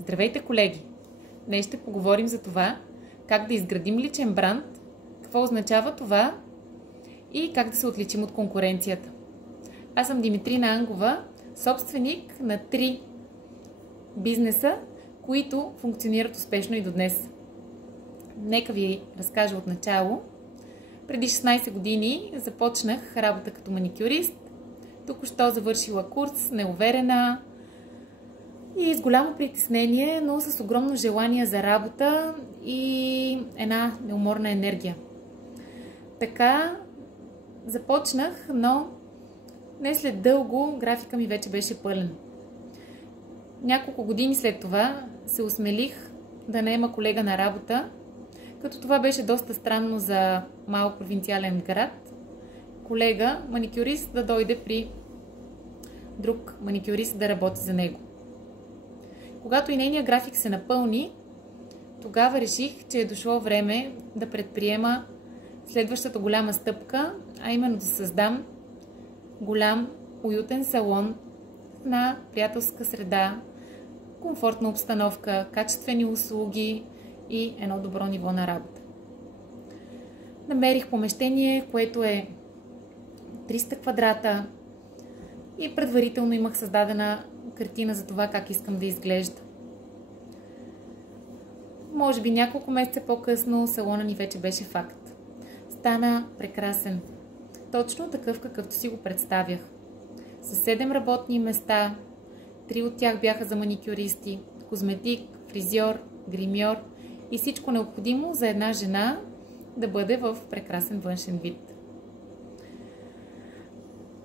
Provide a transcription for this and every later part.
Здравейте, колеги! Днес ще поговорим за това как да изградим личен бранд, какво означава това и как да се отличим от конкуренцията. Аз съм Димитрина Ангова, собственик на 3 бизнеса, които функционират успешно и до днес. Нека ви разкажа от начало. Преди 16 години започнах работа като маникюрист. Току-що завършила курс, неуверена и с голямо притеснение, но с огромно желание за работа и една неуморна енергия. Така започнах, но не след дълго графика ми вече беше пълен. Няколко години след това се осмелих да наема колега на работа, като това беше доста странно за малък провинциален град. Колега, маникюрист, да дойде при друг маникюрист да работи за него. Когато и нейният график се напълни, тогава реших, че е дошло време да предприема следващата голяма стъпка, а именно да създам голям, уютен салон на приятелска среда, комфортна обстановка, качествени услуги и едно добро ниво на работа. Намерих помещение, което е 300 квадрата и предварително имах създадена картина за това как искам да изглежда. Може би няколко месеца по-късно салона ни вече беше факт. Стана прекрасен. Точно такъв, какъвто си го представях. С 7 работни места, 3 от тях бяха за маникюристи, козметик, фризьор, гримьор и всичко необходимо за една жена да бъде в прекрасен външен вид.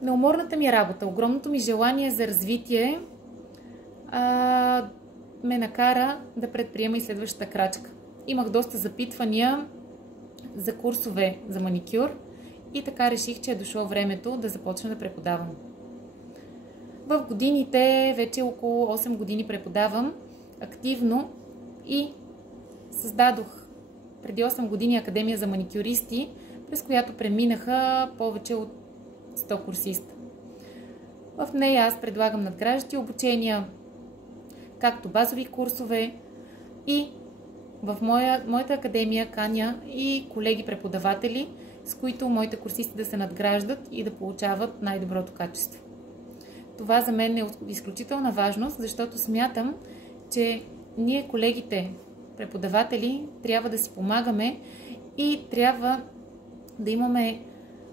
Неуморната ми работа, огромното ми желание за развитие ме накара да предприема и следващата крачка. Имах доста запитвания за курсове за маникюр и така реших, че е дошло времето да започна да преподавам. В годините, вече около 8 години преподавам активно и създадох преди 8 години Академия за маникюристи, през която преминаха повече от 100 курсиста. В нея аз предлагам надграждащи обучения, както базови курсове, и в моята академия каня и колеги преподаватели, с които моите курсисти да се надграждат и да получават най-доброто качество. Това за мен е от изключителна важност, защото смятам, че ние, колегите преподаватели, трябва да си помагаме и трябва да имаме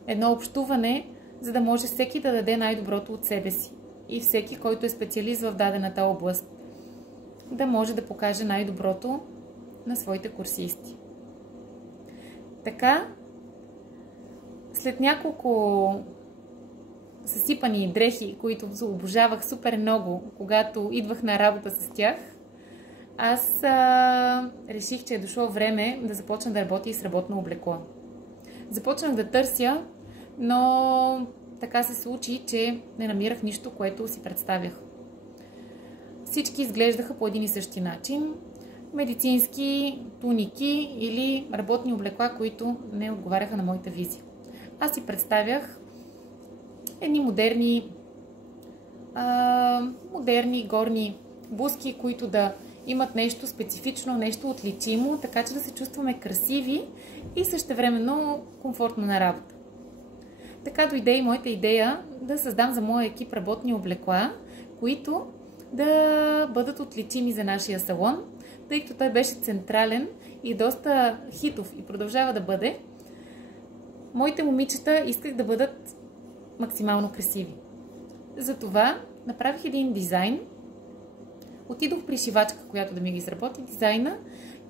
едно общуване, за да може всеки да даде най-доброто от себе си. И всеки, който е специалист в дадената област, да може да покаже най-доброто на своите курсисти. Така, след няколко съсипани дрехи, които обожавах супер много, когато идвах на работа с тях, аз реших, че е дошло време да започна да работя и с работно облекло. Започнах да търся, но така се случи, че не намирах нищо, което си представях. Всички изглеждаха по един и същи начин. Медицински туники или работни облекла, които не отговаряха на моята визия. Аз си представях едни модерни горни блузки, които да имат нещо специфично, нещо отличимо, така че да се чувстваме красиви и същевременно комфортно на работа. Така дойде и моята идея да създам за моя екип работни облекла, които да бъдат отличими за нашия салон, тъй като той беше централен и доста хитов и продължава да бъде. Моите момичета исках да бъдат максимално красиви. Затова направих един дизайн, отидох при шивачка, която да ми ги изработи дизайна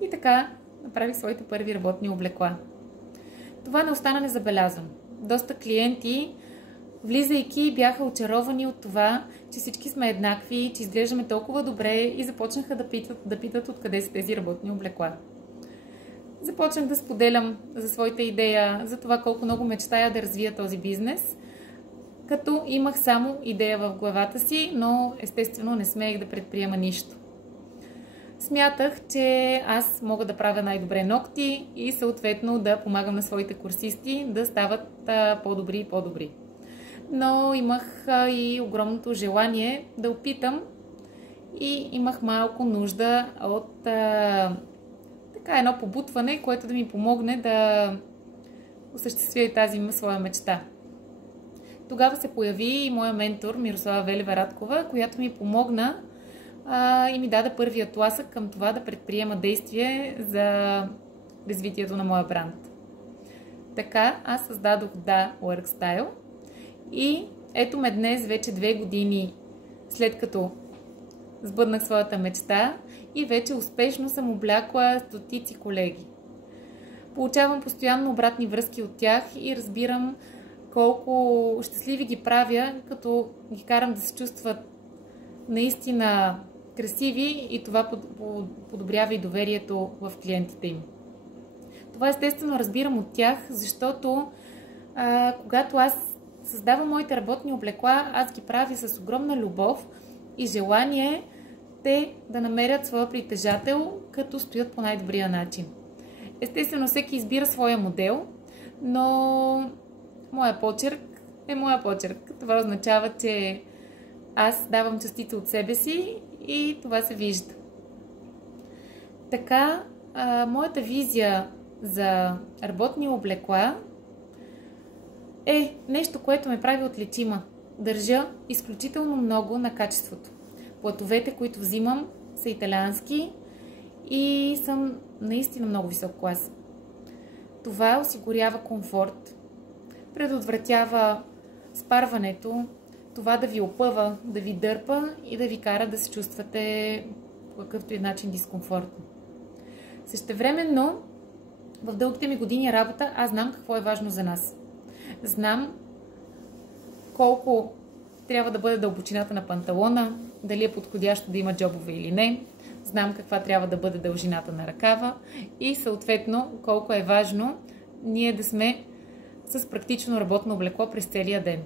и така направих своите първи работни облекла. Това не остана незабелязано. Доста клиенти, влизайки, бяха очаровани от това, че всички сме еднакви, че изглеждаме толкова добре и започнаха да питат откъде са тези работни облекла. Започнах да споделям за своята идея, за това колко много мечтая да развия този бизнес, като имах само идея в главата си, но естествено не смеех да предприема нищо. Смятах, че аз мога да правя най-добре ногти и съответно да помагам на своите курсисти да стават по-добри и по-добри. Но имах и огромното желание да опитам и имах малко нужда от едно побутване, което да ми помогне да осъществя и тази своя мечта. Тогава се появи и моя ментор Мирослава Велева-Радкова, която ми помогна и ми даде първия тласък към това да предприема действие за развитието на моя бранд. Така аз създадох Да Workstyle и ето ме днес, вече 2 години след като сбъднах своята мечта и вече успешно съм облякла стотици колеги. Получавам постоянно обратни връзки от тях и разбирам колко щастливи ги правя, като ги карам да се чувстват наистина красиви и това подобрява и доверието в клиентите им. Това естествено разбирам от тях, защото когато аз създавам моите работни облекла, аз ги правя с огромна любов и желание те да намерят своя притежател, като стоят по най-добрия начин. Естествено, всеки избира своя модел, но моя почерк е моя почерк. Това означава, че аз давам частица от себе си и това се вижда. Така, моята визия за работни облекла е нещо, което ме прави отличима. Държа изключително много на качеството. Платовете, които взимам, са италиански и съм наистина много висок клас. Това осигурява комфорт, предотвратява спарването, това да ви опъва, да ви дърпа и да ви кара да се чувствате по какъвто и начин дискомфортно. Същевременно, в дългите ми години работа, аз знам какво е важно за нас. Знам колко трябва да бъде дълбочината на панталона, дали е подходящо да има джобове или не. Знам каква трябва да бъде дължината на ръкава и съответно колко е важно ние да сме с практично работно облекло през целия ден.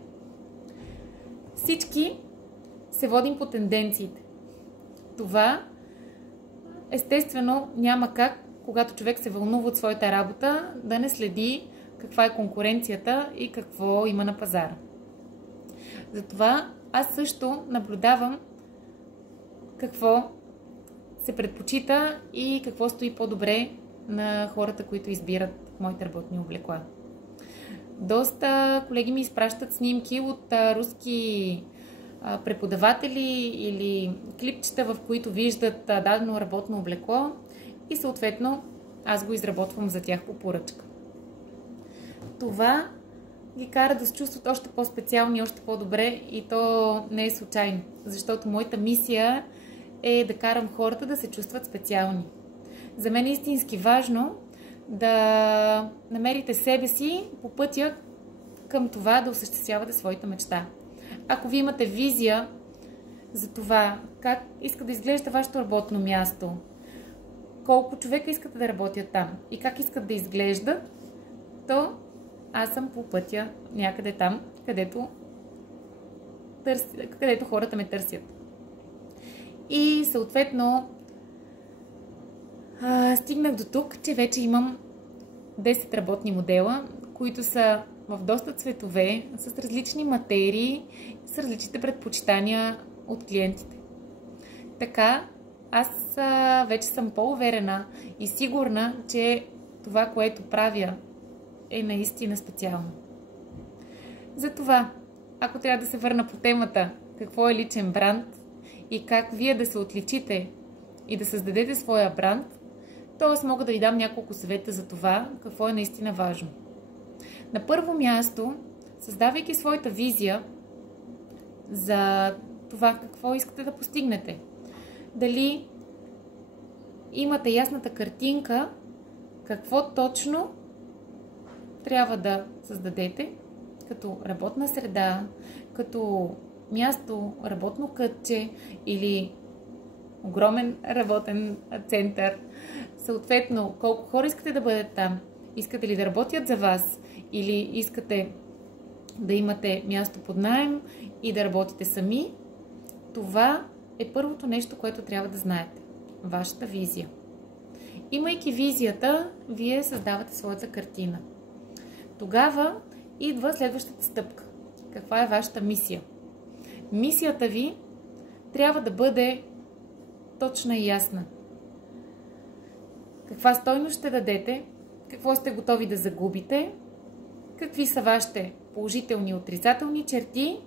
Всички се водим по тенденциите. Това естествено няма как, когато човек се вълнува от своята работа, да не следи каква е конкуренцията и какво има на пазара. Затова аз също наблюдавам какво се предпочита и какво стои по-добре на хората, които избират моите работни облекла. Доста колеги ми изпращат снимки от руски преподаватели или клипчета, в които виждат дадено работно облекло и съответно аз го изработвам за тях по поръчка. Това ги кара да се чувстват още по-специални, още по-добре и то не е случайно, защото моята мисия е да карам хората да се чувстват специални. За мен е истински важно да намерите себе си по пътя към това да осъществявате своята мечта. Ако ви имате визия за това как иска да изглежда вашето работно място, колко човека искате да работят там и как искат да изглеждат, то аз съм по пътя някъде там, където хората ме търсят. И съответно стигнах до тук, че вече имам 10 работни модела, които са в доста цветове, с различни материи, с различните предпочитания от клиентите. Така, аз вече съм по-уверена и сигурна, че това, което правя, е наистина специално. Затова, ако трябва да се върна по темата какво е личен бранд и как вие да се отличите и да създадете своя бранд, то аз мога да ви дам няколко съвета за това, какво е наистина важно. На първо място, създавайки своята визия за това какво искате да постигнете. Дали имате ясната картинка, какво точно трябва да създадете като работна среда, като място, работно кътче или огромен работен център. Съответно, колко хора искате да бъдат там? Искате ли да работят за вас? Или искате да имате място под наем и да работите сами? Това е първото нещо, което трябва да знаете. Вашата визия. Имайки визията, вие създавате своята картина. Тогава идва следващата стъпка. Каква е вашата мисия? Мисията ви трябва да бъде точна и ясна. Каква стойност ще дадете, какво сте готови да загубите, какви са вашите положителни и отрицателни черти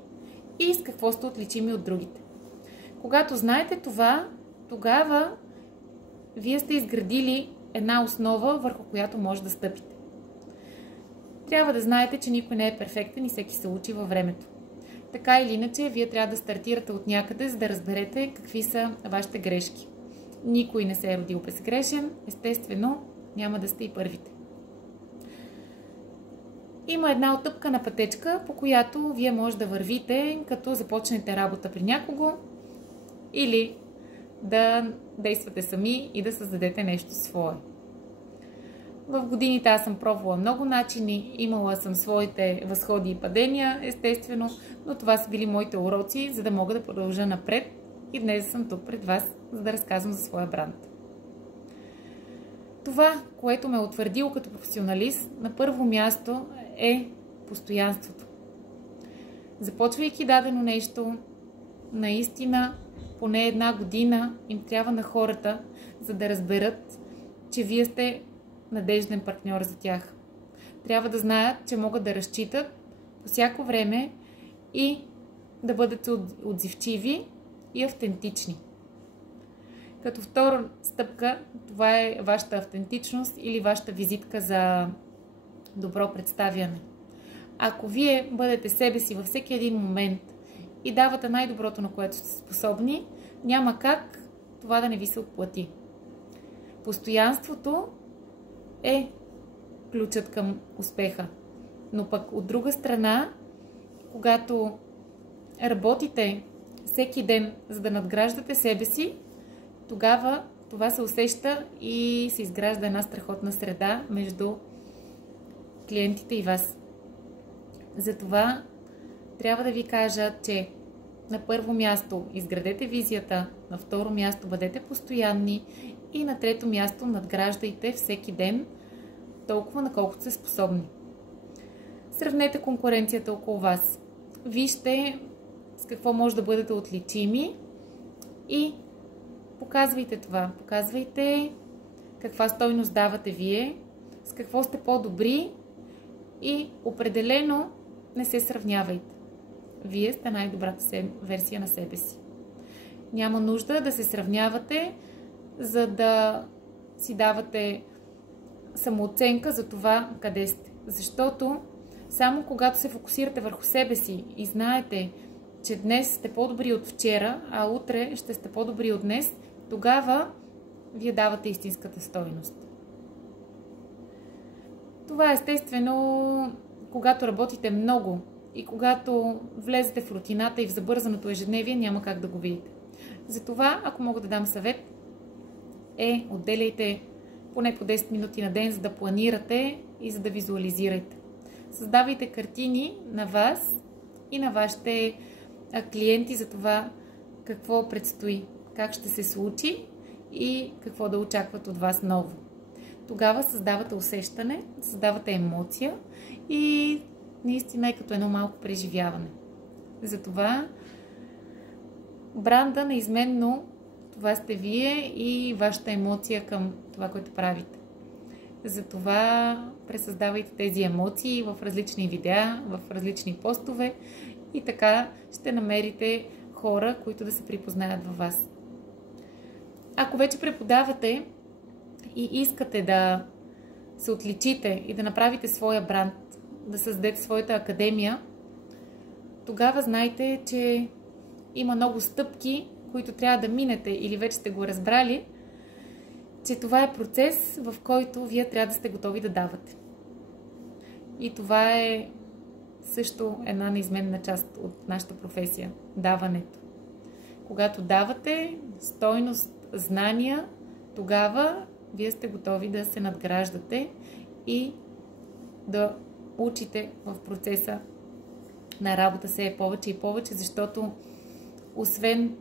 и с какво сте отличими от другите. Когато знаете това, тогава вие сте изградили една основа, върху която може да стъпите. Трябва да знаете, че никой не е перфектен и всеки се учи във времето. Така или иначе, вие трябва да стартирате от някъде, за да разберете какви са вашите грешки. Никой не се е родил безгрешен, естествено, няма да сте и първите. Има една отъпкана пътечка, по която вие може да вървите, като започнете работа при някого или да действате сами и да създадете нещо свое. В годините аз съм пробвала много начини, имала съм своите възходи и падения, естествено, но това са били моите уроци, за да мога да продължа напред и днес съм тук пред вас, за да разказвам за своя бранд. Това, което ме е утвърдило като професионалист, на първо място е постоянството. Започвайки дадено нещо, наистина поне една година им трябва на хората, за да разберат, че вие сте надежден партньор за тях. Трябва да знаят, че могат да разчитат по всяко време и да бъдат отзивчиви и автентични. Като втора стъпка, това е вашата автентичност или вашата визитка за добро представяне. Ако вие бъдете себе си във всеки един момент и давате най-доброто, на което сте способни, няма как това да не ви се отплати. Постоянството е ключът към успеха. Но пък от друга страна, когато работите всеки ден, за да надграждате себе си, тогава това се усеща и се изгражда една страхотна среда между клиентите и вас. Затова трябва да ви кажа, че на първо място изградете визията, на второ място бъдете постоянни и на трето място надграждайте всеки ден толкова, на колкото сте способни. Сравнете конкуренцията около вас. Вижте с какво може да бъдете отличими и показвайте това. Показвайте каква стойност давате вие, с какво сте по-добри и определено не се сравнявайте. Вие сте най-добрата версия на себе си. Няма нужда да се сравнявате, за да си давате самооценка за това къде сте. Защото само когато се фокусирате върху себе си и знаете, че днес сте по-добри от вчера, а утре ще сте по-добри от днес, тогава вие давате истинската стойност. Това естествено, когато работите много и когато влезете в рутината и в забързаното ежедневие, няма как да го видите. Затова, ако мога да дам съвет, отделяйте поне по 10 минути на ден, за да планирате и за да визуализирате. Създавайте картини на вас и на вашите клиенти за това какво предстои, как ще се случи и какво да очакват от вас ново. Тогава създавате усещане, създавате емоция и наистина е като едно малко преживяване. Затова бранда неизменно това сте вие и вашата емоция към това, което правите. Затова пресъздавайте тези емоции в различни видеа, в различни постове и така ще намерите хора, които да се припознаят във вас. Ако вече преподавате и искате да се отличите и да направите своя бранд, да създадете своята академия, тогава знайте, че има много стъпки, които трябва да минете или вече сте го разбрали, че това е процес, в който вие трябва да сте готови да давате. И това е също една неизменна част от нашата професия – даването. Когато давате стойност, знания, тогава вие сте готови да се надграждате и да учите в процеса на работа се повече и повече, защото освен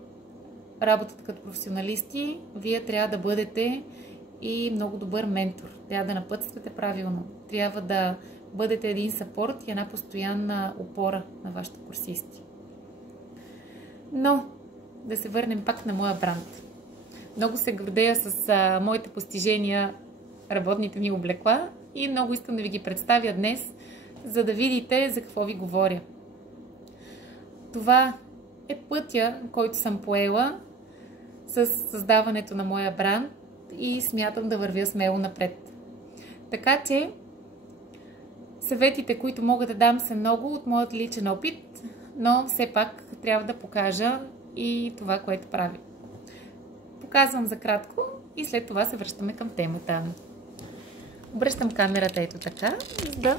работата като професионалисти, вие трябва да бъдете и много добър ментор. Трябва да напътствате правилно. Трябва да бъдете един съпорт и една постоянна опора на вашите курсисти. Но да се върнем пак на моя бранд. Много се гордея с моите постижения, работните ми облекла и много искам да ви ги представя днес, за да видите за какво ви говоря. Това е пътя, който съм поела с създаването на моя бранд и смятам да вървя смело напред. Така че съветите, които мога да дам, са много от моят личен опит, но все пак трябва да покажа и това, което правя. Показвам за кратко и след това се връщаме към темата. Обръщам камерата ето така, за да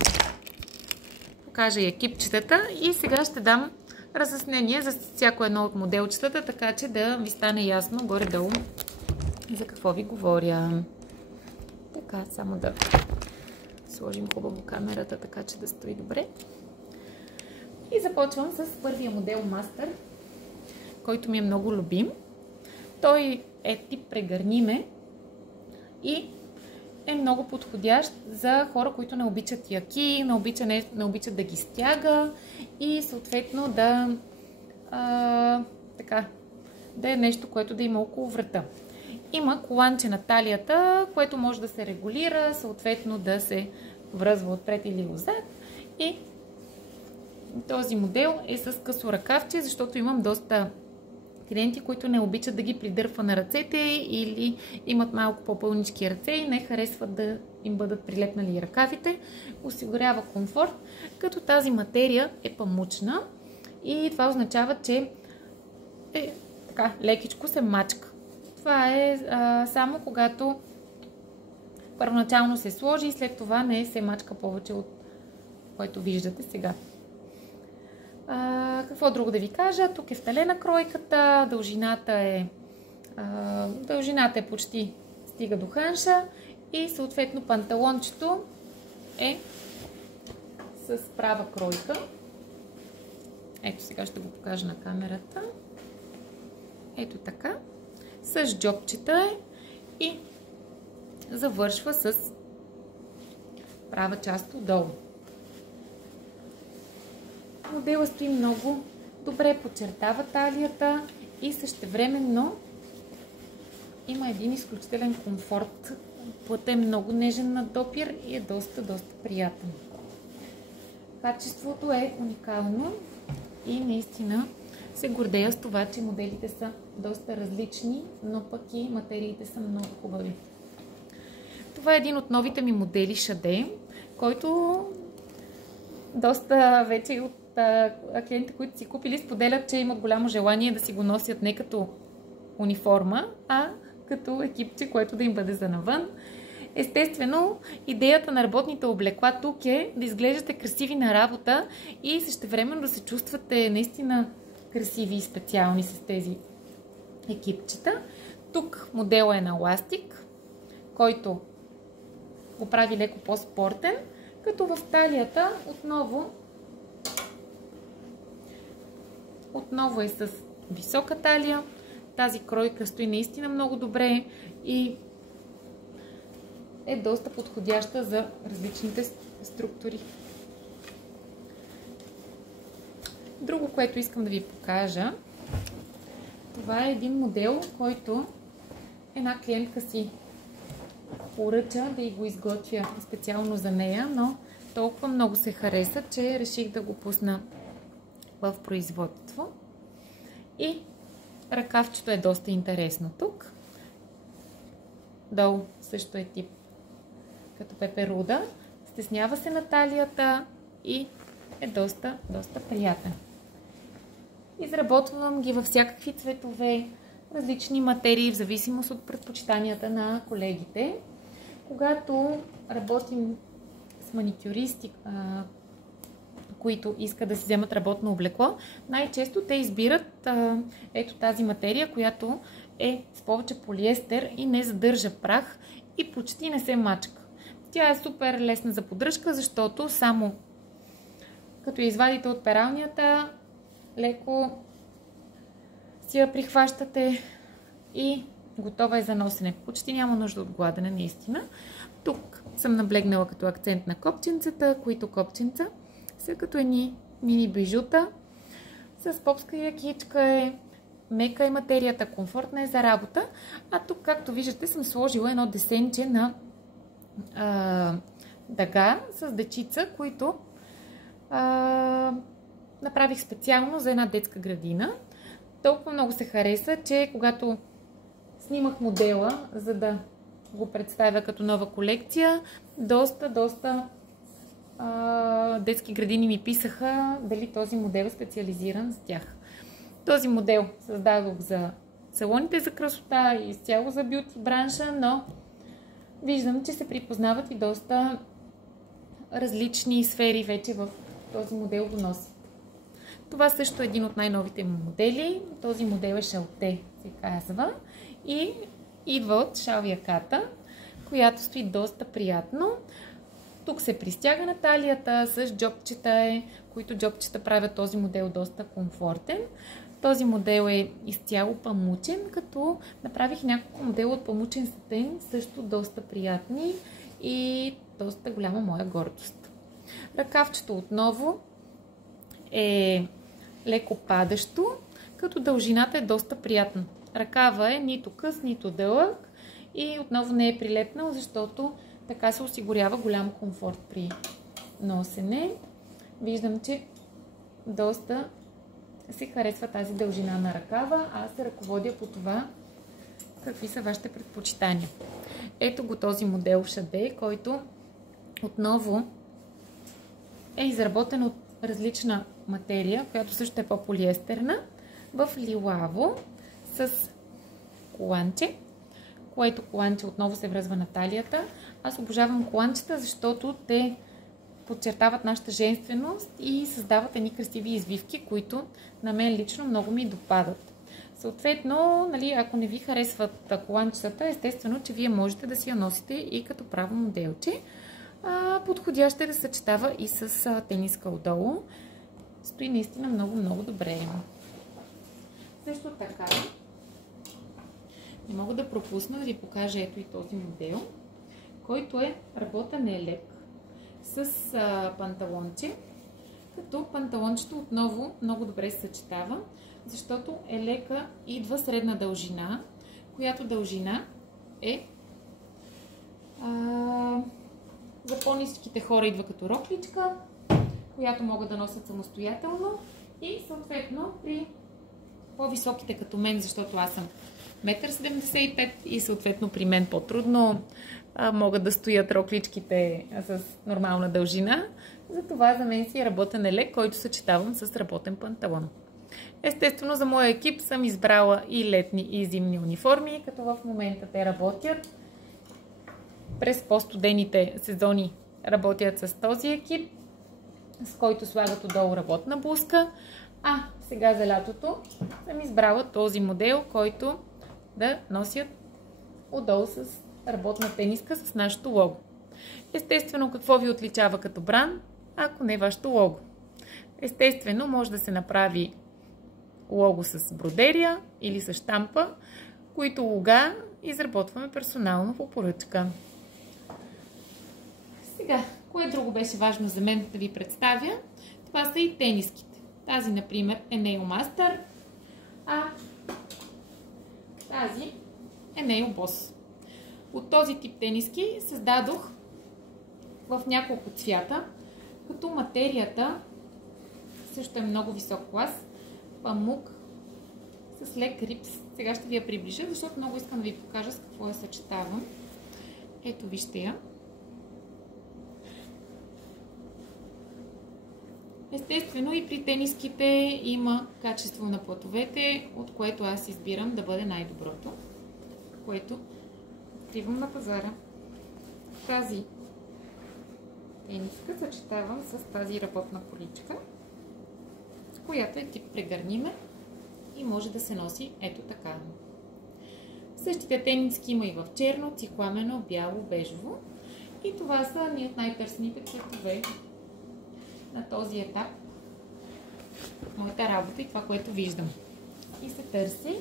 покажа и екипчетата и сега ще дам разяснение за всяко едно от моделчетата, така че да ви стане ясно горе-долу за какво ви говоря. Така, само да сложим хубаво камерата, така че да стои добре. И започвам с първия модел Master, който ми е много любим. Той е тип прегърниме и е много подходящ за хора, които не обичат яки, не обичат да ги стяга и съответно да е нещо, което да има около врата. Има коланче на талията, което може да се регулира, съответно да се връзва отпред или отзад. И този модел е с късо ръкавче, защото имам доста клиенти, които не обичат да ги придърпва на ръцете или имат малко по-пълнички ръце и не харесват да им бъдат прилепнали ръкавите. Осигурява комфорт, като тази материя е памучна и това означава, че е така лекичко се мачка. Това е само когато първоначално се сложи и след това не се мачка повече от което виждате сега. Какво друго да ви кажа? Тук е вталена кройката, дължината е почти стига до ханша и съответно панталончето е с права кройка. Ето сега ще го покажа на камерата. Ето така. С джобчета е и завършва с права част отдолу. Модела стои много добре, подчертава талията и същевременно има един изключителен комфорт. Плът е много нежен на допир и е доста приятен. Качеството е уникално и наистина се гордея с това, че моделите са доста различни, но пък и материите са много хубави. Това е един от новите ми модели Шаде, който доста вече от клиентите, които си купили, споделят, че имат голямо желание да си го носят не като униформа, а като екипче, което да им бъде за навън. Естествено, идеята на работните облекла тук е да изглеждате красиви на работа и същевременно да се чувствате наистина красиви и специални с тези екипчета. Тук моделът е на ластик, който го прави леко по-спортен, като в талията отново е с висока талия. Тази кройка стои наистина много добре и е доста подходяща за различните структури. Друго, което искам да ви покажа, това е един модел, който една клиентка си поръча да й го изготвя специално за нея, но толкова много се хареса, че реших да го пусна в производство. И ръкавчето е доста интересно тук. Долу също е тип като пеперуда. Стеснява се на талията и е доста приятен. Изработвам ги във всякакви цветове, различни материи, в зависимост от предпочитанията на колегите. Когато работим с маникюристи, които искат да си вземат работно облекло, най-често те избират ето тази материя, която е с повече полиестер и не задържа прах и почти не се мачка. Тя е супер лесна за поддръжка, защото само като я извадите от пералнята, леко си я прихващате и готова е за носене. Почти няма нужда от гладене, наистина. Тук съм наблегнала като акцент на копченцата, които копченца са като едни мини бижута. С попска якичка е мека е материята, комфортна е за работа. А тук, както виждате, съм сложила едно десенче на дъга с дечица, които направих специално за една детска градина. Толкова много се хареса, че когато снимах модела, за да го представя като нова колекция, доста детски градини ми писаха дали този модел е специализиран за тях. Този модел създадох за салоните за красота и изцяло за бюти бранша, но виждам, че се припознават и доста различни сфери вече в този модел го носят. Това също е един от най-новите му модели. Този модел е шалте, се казва. И идва от шалвиаката, която стои доста приятно. Тук се пристяга на талията с джобчета, които джобчета правят този модел доста комфортен. Този модел е изцяло памучен, като направих няколко модела от памучен сатен, също доста приятни и доста голяма моя гордост. Ръкавчето отново е леко падащо, като дължината е доста приятна. Ръкава е нито къс, нито дълъг и отново не е прилепнал, защото така се осигурява голям комфорт при носене. Виждам, че доста се харесва тази дължина на ръкава. Аз се ръководя по това какви са вашите предпочитания. Ето го този модел Шаде, който отново е изработен от различна материя, която също е по-полиестерна, в лилаво с коланче, което коланче отново се връзва на талията. Аз обожавам коланчета, защото те подчертават нашата женственост и създават едни красиви извивки, които на мен лично много ми допадат. Съответно, нали, ако не ви харесват коланчетата, естествено, че вие можете да си я носите и като право моделче. Подходящ е да съчетава и с тениска отдолу. Стои наистина много добре. Също така, не мога да пропусна да ви покажа ето и този модел, който е работен лек с панталонче, като панталончето отново много добре се съчетава, защото елека идва средна дължина, която дължина е за по-ниските хора идва като рокличка, която могат да носят самостоятелно и съответно при по-високите като мен, защото аз съм 1,75 м и съответно при мен по-трудно могат да стоят рокличките с нормална дължина. Затова за мен си е работен елек, който съчетавам с работен панталон. Естествено за моя екип съм избрала и летни и зимни униформи, като в момента те работят. През по-студените сезони работят с този екип, с който слагат отдолу работна блузка. А сега за лятото съм избрала този модел, който да носят отдолу с работна тениска с нашото лого. Естествено, какво ви отличава като бранд, ако не вашето лого? Естествено, може да се направи лого с бродерия или с щампа, които лога изработваме персонално по поръчка. Сега, кое друго беше важно за мен да ви представя? Това са и тениските. Тази, например, е Nail Master, а тази е Nail Boss. От този тип тениски създадох в няколко цвята, като материята също е много висок клас, памук с лек рипс. Сега ще ви я приближа, защото много искам да ви покажа с какво я съчетавам. Ето вижте я. Естествено и при тениските има качество на платовете, от което аз избирам да бъде най-доброто, което откривам на пазара. Тази тениска съчетавам с тази работна количка, която е тип прегърниме и може да се носи ето така. Същите тениски има и в черно, цикламено, бяло, бежово. И това са ни от най-търсените цветове на този етап. Моята работа и това, което виждам. И се търси.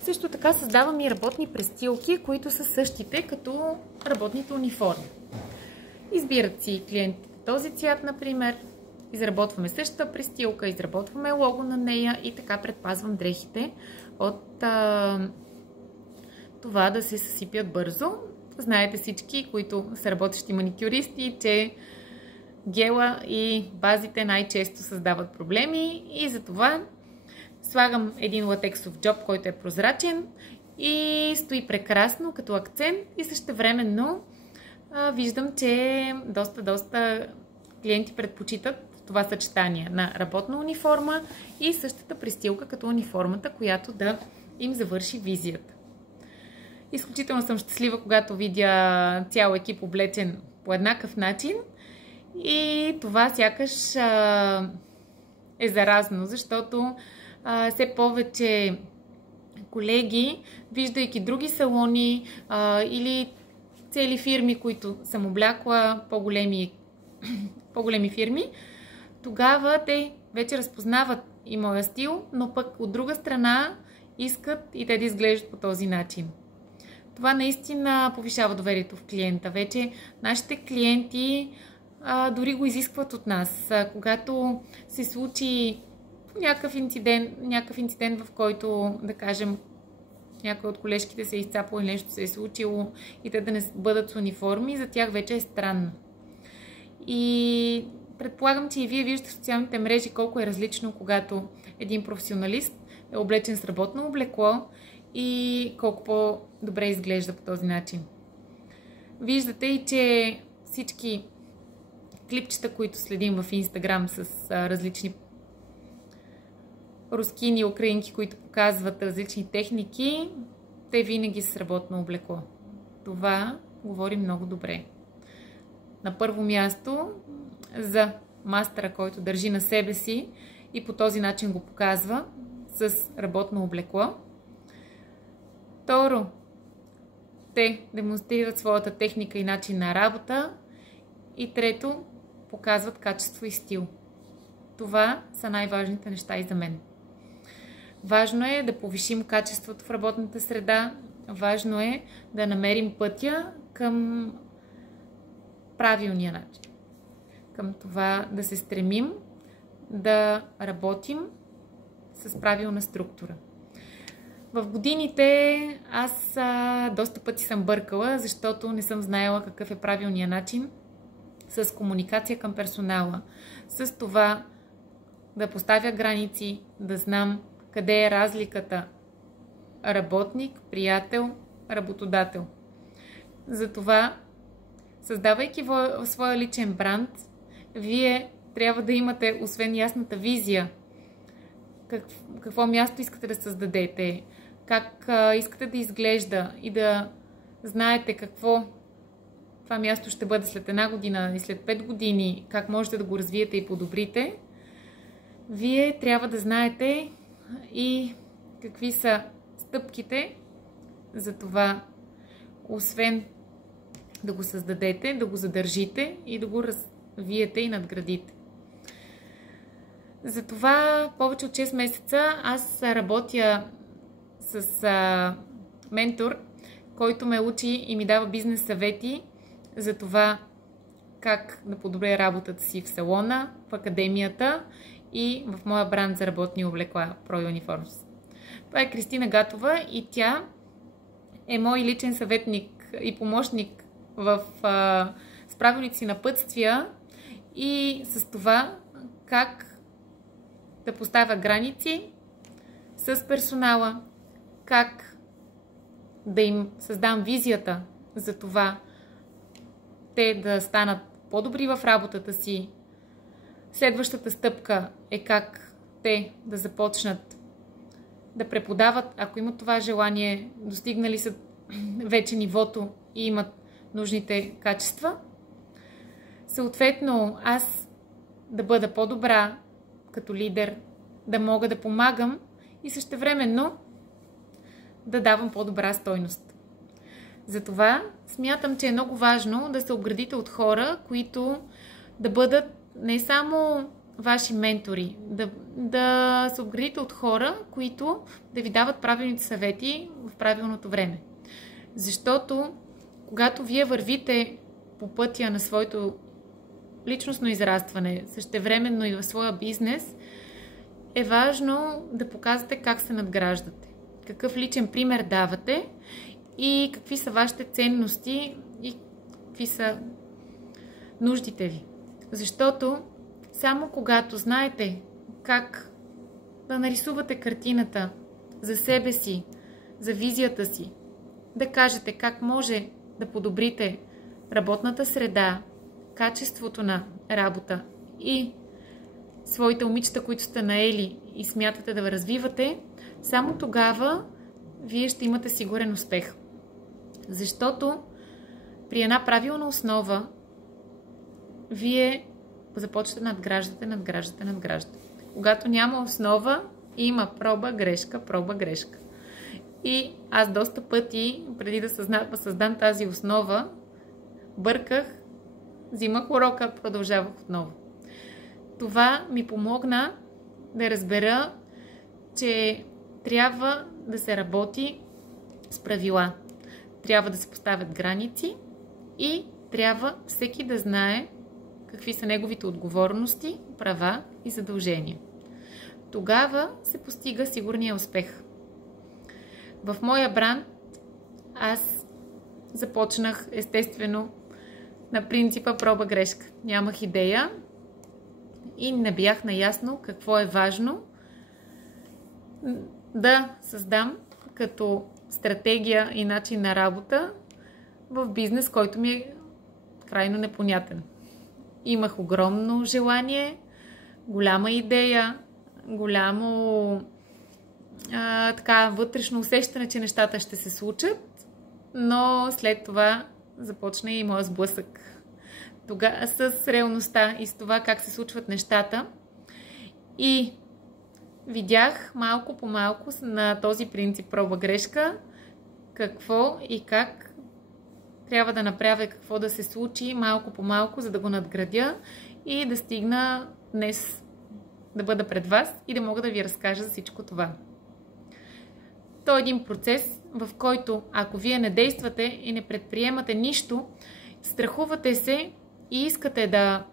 Също така създавам и работни престилки, които са същите като работните униформи. Избират си клиентите този цвят, например, изработваме същата престилка, изработваме лого на нея и така предпазвам дрехите от това да се съсипят бързо. Знаете всички, които са работещи маникюристи, че гела и базите най-често създават проблеми и затова слагам един латексов джоб, който е прозрачен и стои прекрасно като акцент и същевременно виждам, че доста клиенти предпочитат това съчетание на работна униформа и същата престилка като униформата, която да им завърши визията. Изключително съм щастлива, когато видя цял екип облечен по еднакъв начин и това сякаш е заразно, защото все повече колеги, виждайки други салони или цели фирми, които съм облякла, по-големи фирми, тогава те вече разпознават и моя стил, но пък от друга страна искат и те да изглеждат по този начин. Това наистина повишава доверието в клиента. Вече нашите клиенти дори го изискват от нас. Когато се случи някакъв инцидент, в който, да кажем, някой от колежките се е изцапало или нещо се е случило и те да не бъдат с униформи, за тях вече е странно. И предполагам, че и вие виждате в социалните мрежи колко е различно, когато един професионалист е облечен с работно облекло и колко по-добре изглежда по този начин. Виждате и, че всички клипчета, които следим в Инстаграм с различни рускини и украинки, които показват различни техники, те винаги са с работно облекло. Това говори много добре. На първо място за мастера, който държи на себе си и по този начин го показва с работно облекло. Второ, те демонстрират своята техника и начин на работа. И трето, показват качество и стил. Това са най-важните неща и за мен. Важно е да повишим качеството в работната среда. Важно е да намерим пътя към правилния начин. Към това да се стремим да работим с правилна структура. В годините аз доста пъти съм бъркала, защото не съм знаела какъв е правилният начин с комуникация към персонала. С това да поставя граници, да знам къде е разликата работник, приятел, работодател. Затова, създавайки своя личен бранд, вие трябва да имате, освен ясната визия, какво място искате да създадете, как искате да изглежда и да знаете какво това място ще бъде след 1 година и след 5 години, как можете да го развиете и подобрите, вие трябва да знаете и какви са стъпките за това, освен да го създадете, да го задържите и да го развиете и надградите. Затова повече от 6 месеца аз работя с ментор, който ме учи и ми дава бизнес съвети за това как да подобря работата си в салона, в академията и в моя бранд за работни облекла Pro Uniforms. Това е Кристина Гатова и тя е мой личен съветник и помощник в правилните си напътствия и с това как да поставя граници с персонала, как да им създам визията за това те да станат по-добри в работата си. Следващата стъпка е как те да започнат да преподават, ако имат това желание, достигнали са вече нивото и имат нужните качества. Съответно, аз да бъда по-добра като лидер, да мога да помагам и същевременно да давам по-добра стойност. Затова смятам, че е много важно да се обградите от хора, които да бъдат не само ваши ментори, да се обградите от хора, които да ви дават правилните съвети в правилното време. Защото когато вие вървите по пътя на своето личностно израстване, същевременно и в своя бизнес, е важно да показвате как се надграждате, какъв личен пример давате и какви са вашите ценности и какви са нуждите ви. Защото само когато знаете как да нарисувате картината за себе си, за визията си, да кажете как може да подобрите работната среда, качеството на работа и своите момичета, които сте наели и смятате да развивате, само тогава вие ще имате сигурен успех. Защото при една правилна основа вие започвате да надграждате. Когато няма основа, има проба, грешка. И аз доста пъти, преди да създам тази основа, бърках, взимах урока, продължавах отново. Това ми помогна да разбера, че трябва да се работи с правила. Трябва да се поставят граници и трябва всеки да знае какви са неговите отговорности, права и задължения. Тогава се постига сигурния успех. В моя бранд аз започнах естествено на принципа проба-грешка. Нямах идея и не бях наясно какво е важно да създам като стратегия и начин на работа в бизнес, който ми е крайно непонятен. Имах огромно желание, голяма идея, голямо вътрешно усещане, че нещата ще се случат, но след това започна и моя сблъсък с реалността и с това как се случват нещата. И видях малко по малко на този принцип проба-грешка какво и как трябва да направя и какво да се случи малко по малко, за да го надградя и да стигна днес да бъда пред вас и да мога да ви разкажа за всичко това. То е един процес, в който ако вие не действате и не предприемате нищо, страхувате се и искате да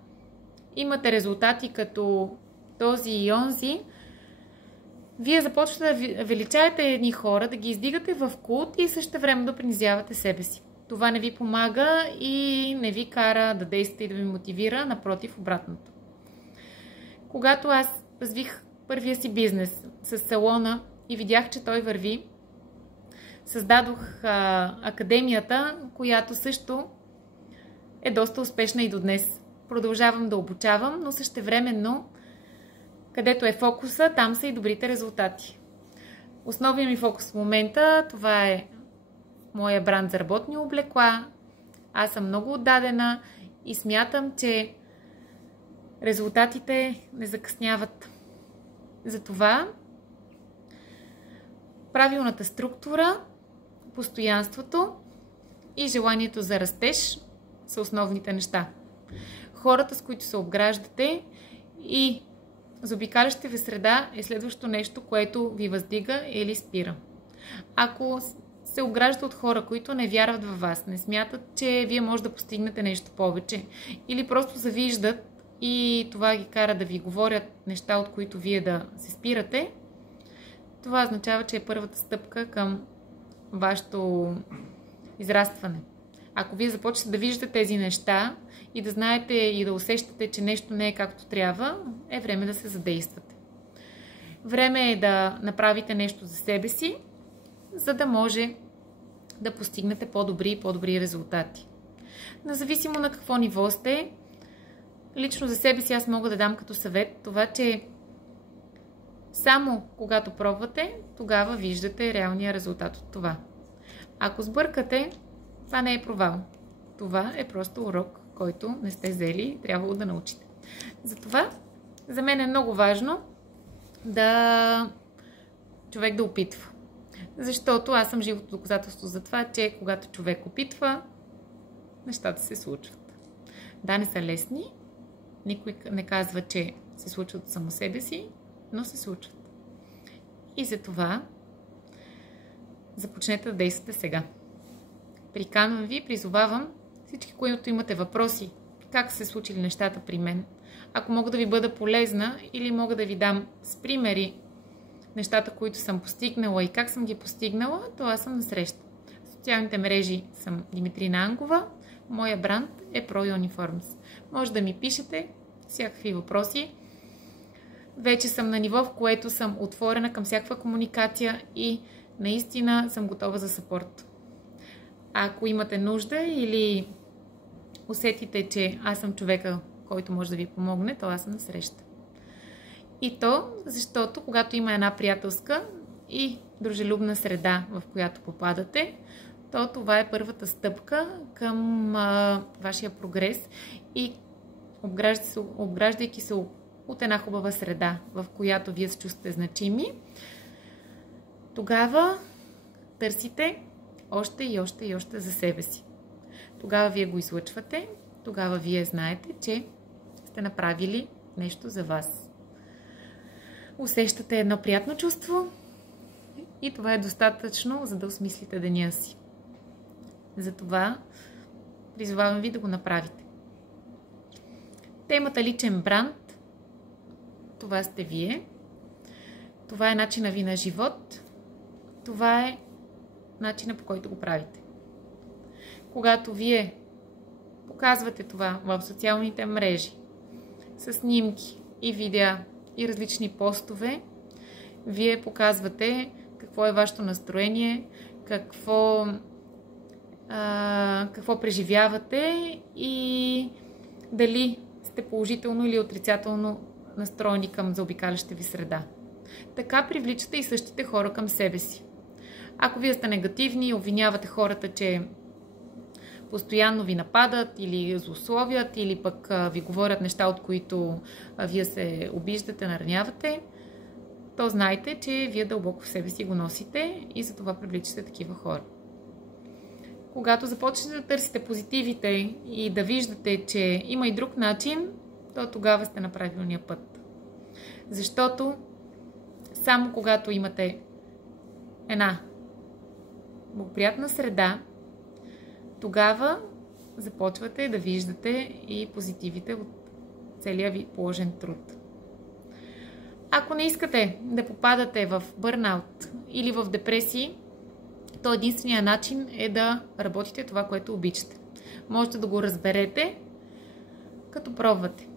имате резултати като този и онзи, вие започвате да величаете едни хора, да ги издигате в култ и също време да принизявате себе си. Това не ви помага и не ви кара да действате и да ви мотивира, напротив, обратното. Когато аз развих първия си бизнес с салона и видях, че той върви, създадох академията, която също е доста успешна и до днес. Продължавам да обучавам, но същевременно, където е фокуса, там са и добрите резултати. Основният ми фокус в момента, това е моя бранд за работни облекла. Аз съм много отдадена и смятам, че резултатите не закъсняват. Затова правилната структура, постоянството и желанието за растеж са основните неща. Хората, с които се обграждате и заобикалящата ви среда е следващото нещо, което ви въздига или спира. Ако се обгражда от хора, които не вярват във вас, не смятат, че вие може да постигнете нещо повече или просто завиждат и това ги кара да ви говорят неща, от които вие да се спирате, това означава, че е първата стъпка към вашето израстване. Ако вие започнете да виждате тези неща и да знаете и да усещате, че нещо не е както трябва, е време да се задействате. Време е да направите нещо за себе си, за да може да постигнете по-добри и по-добри резултати. Независимо на какво ниво сте, лично за себе си аз мога да дам като съвет това, че само когато пробвате, тогава виждате реалния резултат от това. Ако сбъркате, това не е провал. Това е просто урок, който не сте взели и трябвало да научите. Затова за мен е много важно човек да опитва. Защото аз съм живото доказателство за това, че когато човек опитва, нещата се случват. Да, не са лесни. Никой не казва, че се случват от само себе си, но се случват. И за това започнете да действате сега. Приканвам ви, призовавам всички, които имате въпроси как са се случили нещата при мен. Ако мога да ви бъда полезна или мога да ви дам с примери нещата, които съм постигнала и как съм ги постигнала, то аз съм насреща. В социалните мрежи съм Димитрина Ангова, моя бранд е Pro Uniforms. Може да ми пишете всякакви въпроси. Вече съм на ниво, в което съм отворена към всякаква комуникация и наистина съм готова за съпорт. Ако имате нужда или усетите, че аз съм човека, който може да ви помогне, то аз съм насреща. И то, защото когато има една приятелска и дружелюбна среда, в която попадате, то това е първата стъпка към вашия прогрес и обграждайки се от една хубава среда, в която вие се чувствате значими, тогава търсите още и още и още за себе си. Тогава вие го излъчвате, тогава вие знаете, че сте направили нещо за вас. Усещате едно приятно чувство и това е достатъчно, за да осмислите деня си. Затова призовавам ви да го направите. Темата личен бранд, това сте вие. Това е начина ви на живот. Това е начина, по който го правите. Когато вие показвате това в социалните мрежи, с снимки и видеа и различни постове, вие показвате какво е вашето настроение, какво преживявате и дали сте положително или отрицателно настроени към заобикаляща ви среда. Така привличате и същите хора към себе си. Ако вие сте негативни и обвинявате хората, че постоянно ви нападат или злословят, или пък ви говорят неща, от които вие се обиждате, наранявате, то знайте, че вие дълбоко в себе си го носите и затова привличате такива хора. Когато започнете да търсите позитивите и да виждате, че има и друг начин, то тогава сте на правилния път. Защото само когато имате една благоприятна среда, тогава започвате да виждате и позитивите от целия ви положен труд. Ако не искате да попадате в бърнаут или в депресии, то единственият начин е да работите това, което обичате. Можете да го разберете, като пробвате.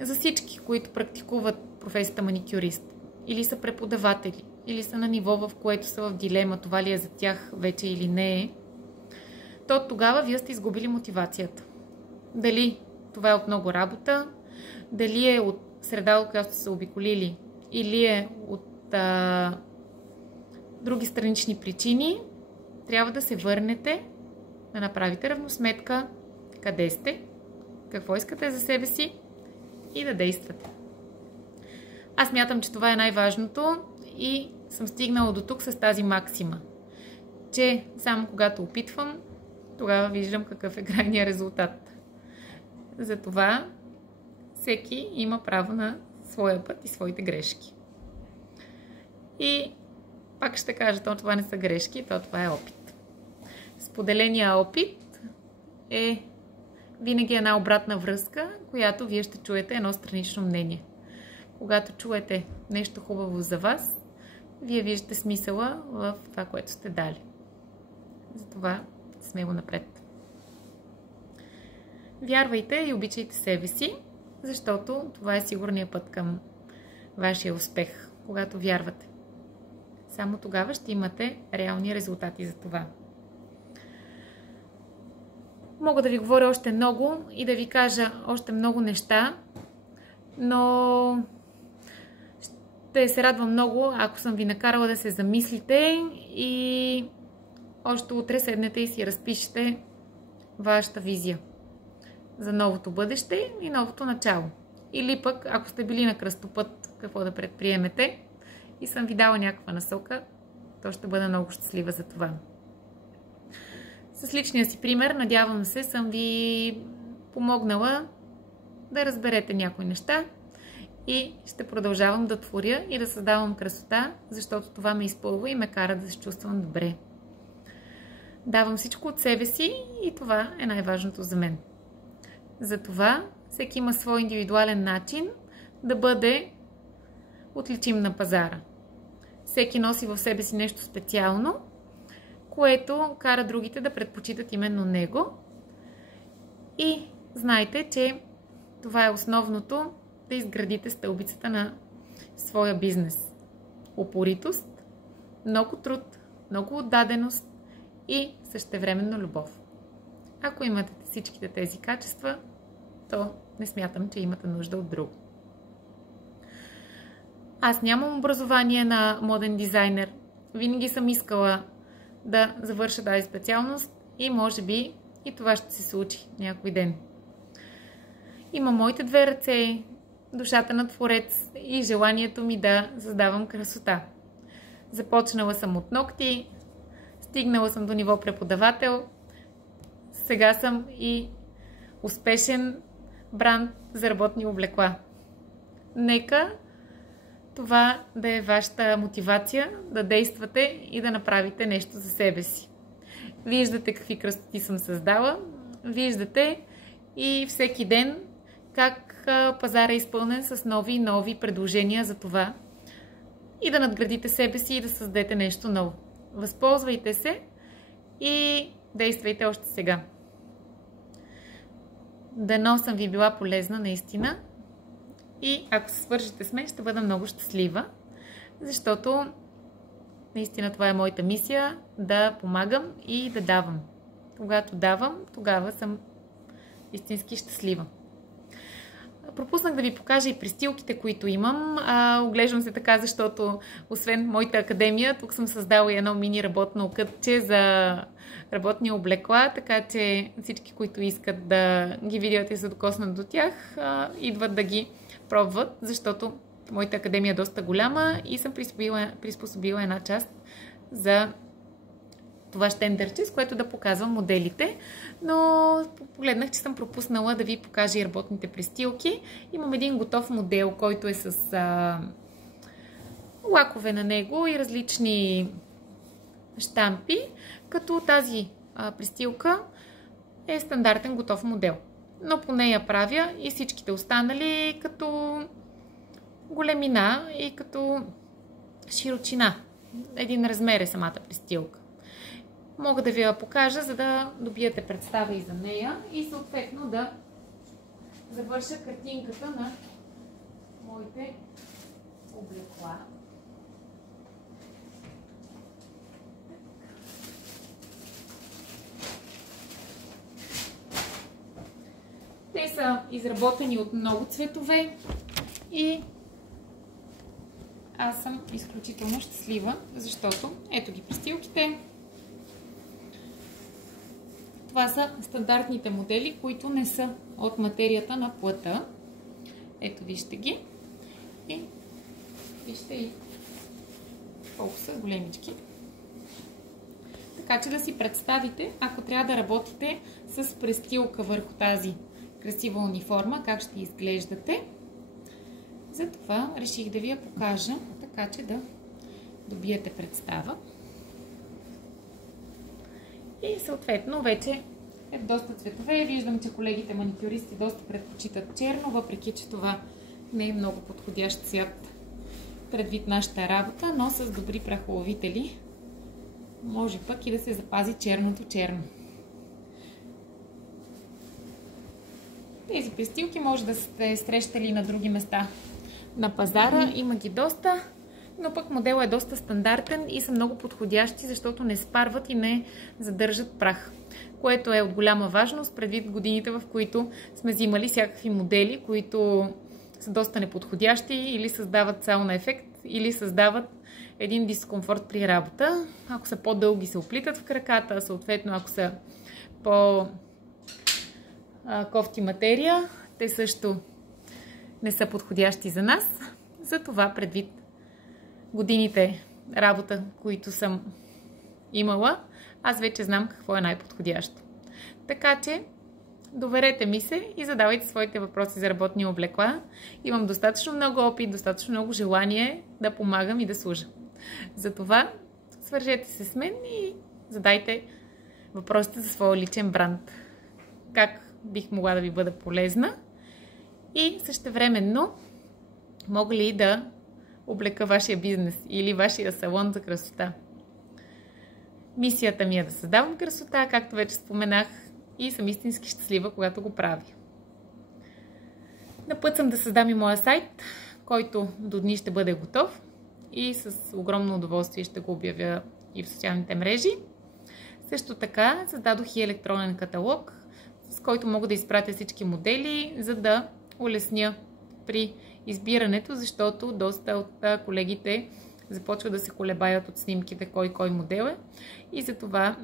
За всички, които практикуват професията маникюрист, или са преподаватели, или са на ниво, в което са в дилема, това ли е за тях вече или не е, то тогава вие сте изгубили мотивацията. Дали това е от много работа, дали е от среда, от която сте се обиколили, или е от други странични причини, трябва да се върнете, да направите равносметка къде сте, какво искате за себе си и да действате. Аз мятам, че това е най-важното и съм стигнала до тук с тази максима, че само когато опитвам, тогава виждам какъв е крайният резултат. Затова всеки има право на своя път и своите грешки. И пак ще кажа, то това не са грешки, то това е опит. Споделения опит е винаги една обратна връзка, която вие ще чуете едно странично мнение. Когато чуете нещо хубаво за вас, вие виждате смисъла в това, което сте дали. Затова сме го напред. Вярвайте и обичайте себе си, защото това е сигурният път към вашия успех, когато вярвате. Само тогава ще имате реални резултати за това. Мога да ви говоря още много и да ви кажа още много неща, но ще се радвам много, ако съм ви накарала да се замислите и още утре седнете и си разпишете вашата визия за новото бъдеще и новото начало. Или пък, ако сте били на кръстопът, какво да предприемете и съм ви дала някаква насока, то ще бъда много щастлива за това. С личния си пример, надявам се, съм ви помогнала да разберете някои неща и ще продължавам да творя и да създавам красота, защото това ме изпълва и ме кара да се чувствам добре. Давам всичко от себе си и това е най-важното за мен. Затова всеки има свой индивидуален начин да бъде отличим на пазара. Всеки носи в себе си нещо специално, което кара другите да предпочитат именно него. И знайте, че това е основното да изградите стълбицата на своя бизнес. Упоритост, много труд, много отдаденост и същевременно любов. Ако имате всичките тези качества, то не смятам, че имате нужда от друго. Аз нямам образование на моден дизайнер. Винаги съм искала да завърша тази специалност и може би и това ще се случи някой ден. Имам моите две ръце, душата на творец и желанието ми да създавам красота. Започнала съм от ногти, стигнала съм до ниво преподавател, сега съм и успешен бранд за работни облекла. Нека това да е вашата мотивация да действате и да направите нещо за себе си. Виждате какви красоти съм създала, виждате и всеки ден как пазар е изпълнен с нови и нови предложения за това и да надградите себе си и да създадете нещо ново. Възползвайте се и действайте още сега. Дано съм ви била полезна наистина и ако се свържете с мен, ще бъда много щастлива, защото наистина това е моята мисия да помагам и да давам. Когато давам, тогава съм истински щастлива. Пропуснах да ви покажа и престилките, които имам. Оглеждам се така, защото освен моята академия, тук съм създала и едно мини работно кътче за работни облекла, така че всички, които искат да ги видят и се докоснат до тях, идват да ги пробват, защото моята академия е доста голяма и съм приспособила една част за това щендърче, с което да показвам моделите, но погледнах, че съм пропуснала да ви покажа и работните престилки. Имам един готов модел, който е с лакове на него и различни щампи, като тази престилка е стандартен готов модел. Но по нея правя и всичките останали като големина и като широчина. Един размер е самата престилка. Мога да ви я покажа, за да добиете представа и за нея и съответно да завърша картинката на моите облекла. Те са изработени от много цветове и аз съм изключително щастлива, защото ето ги престилките. Това са стандартните модели, които не са от материята на плъта. Ето вижте ги. И вижте и колко са големички. Така че да си представите, ако трябва да работите с престилка върху тази красива униформа, как ще изглеждате. Затова реших да ви я покажа, така че да добиете представа. И съответно вече е в доста цветове. Виждам, че колегите маникюристи доста предпочитат черно, въпреки че това не е много подходящ цвят предвид нашата работа, но с добри прахоловители може пък и да се запази черното черно. Тези престилки може да сте срещали на други места на пазара. Има ги доста, но пък моделът е доста стандартен и са много подходящи, защото не спарват и не задържат прах. Което е от голяма важност предвид годините, в които сме взимали всякакви модели, които са доста неподходящи или създават сауна ефект, или създават един дискомфорт при работа. Ако са по-дълги, се оплитат в краката, съответно ако са по-кофти материя, те също не са подходящи за нас. Затова предвид годините работа, които съм имала, аз вече знам какво е най-подходящо. Така че доверете ми се и задавайте своите въпроси за работни облекла. Имам достатъчно много опит, достатъчно много желание да помагам и да служа. Затова свържете се с мен и задайте въпросите за своя личен бранд. Как бих могла да ви бъда полезна и същевременно мога ли да облека вашия бизнес или вашия салон за красота. Мисията ми е да създавам красота, както вече споменах, и съм истински щастлива, когато го правя. На път съм да създам и моя сайт, който до дни ще бъде готов и с огромно удоволствие ще го обявя и в социалните мрежи. Също така създадох и електронен каталог, с който мога да изпратя всички модели, за да улесня при избирането, защото доста от колегите започват да се колебаят от снимките кой модел е и затова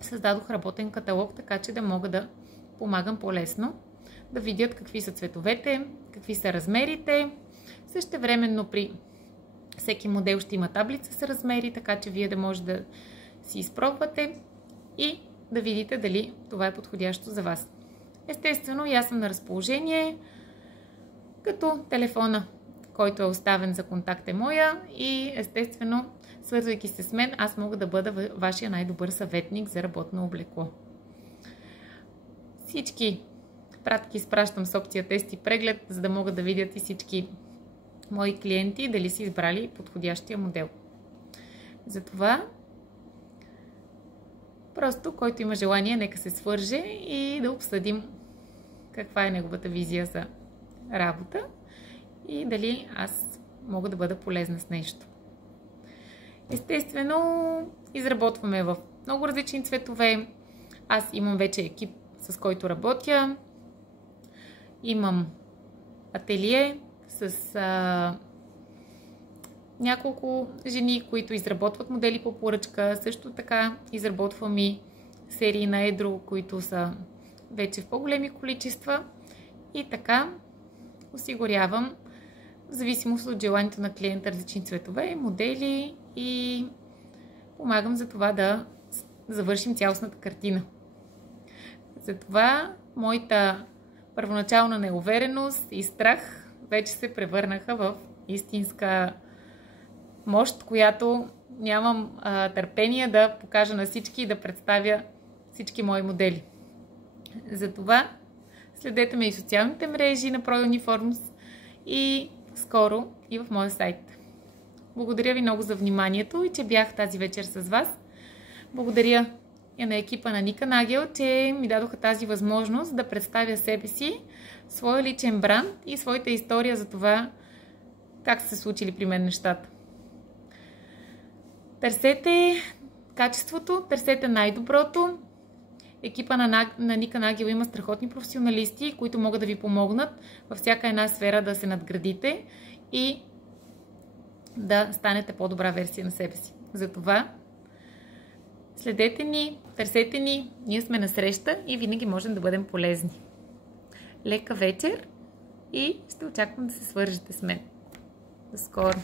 създадох работен каталог, така че да мога да помагам по-лесно да видят какви са цветовете, какви са размерите. Същевременно при всеки модел ще има таблица с размери, така че вие да може да си изпробвате и да видите дали това е подходящо за вас. Естествено, и аз съм на разположение, като телефона, който е оставен за контакт е моя и естествено, свързвайки се с мен, аз мога да бъда вашия най-добър съветник за работно облекло. Всички пратки изпращам с опция тест и преглед, за да могат да видят и всички мои клиенти дали са избрали подходящия модел. Затова просто който има желание, нека се свърже и да обсъдим каква е неговата визия за работа и дали аз мога да бъда полезна с нещо. Естествено, изработваме в много различни цветове. Аз имам вече екип, с който работя. Имам ателие с няколко жени, които изработват модели по поръчка. Също така изработвам и серии на едро, които са вече в по-големи количества. И така осигурявам, в зависимост от желанието на клиента, различни цветове, модели и помагам за това да завършим цялостната картина. Затова моята първоначална неувереност и страх вече се превърнаха в истинска мощ, която нямам търпение да покажа на всички и да представя всички мои модели. Затова следете ме и в социалните мрежи на Pro Uniforms и скоро и в моя сайт. Благодаря ви много за вниманието и че бях тази вечер с вас. Благодаря и на екипа на Ника Нагел, че ми дадоха тази възможност да представя себе си, своя личен бранд и своята история за това как са се случили при мен нещата. Търсете качеството, търсете най-доброто. Екипа на Ника Нагел има страхотни професионалисти, които могат да ви помогнат във всяка една сфера да се надградите и да станете по-добра версия на себе си. Затова следете ни, търсете ни, ние сме на среща и винаги можем да бъдем полезни. Лека вечер и ще очаквам да се свържете с мен. До скоро!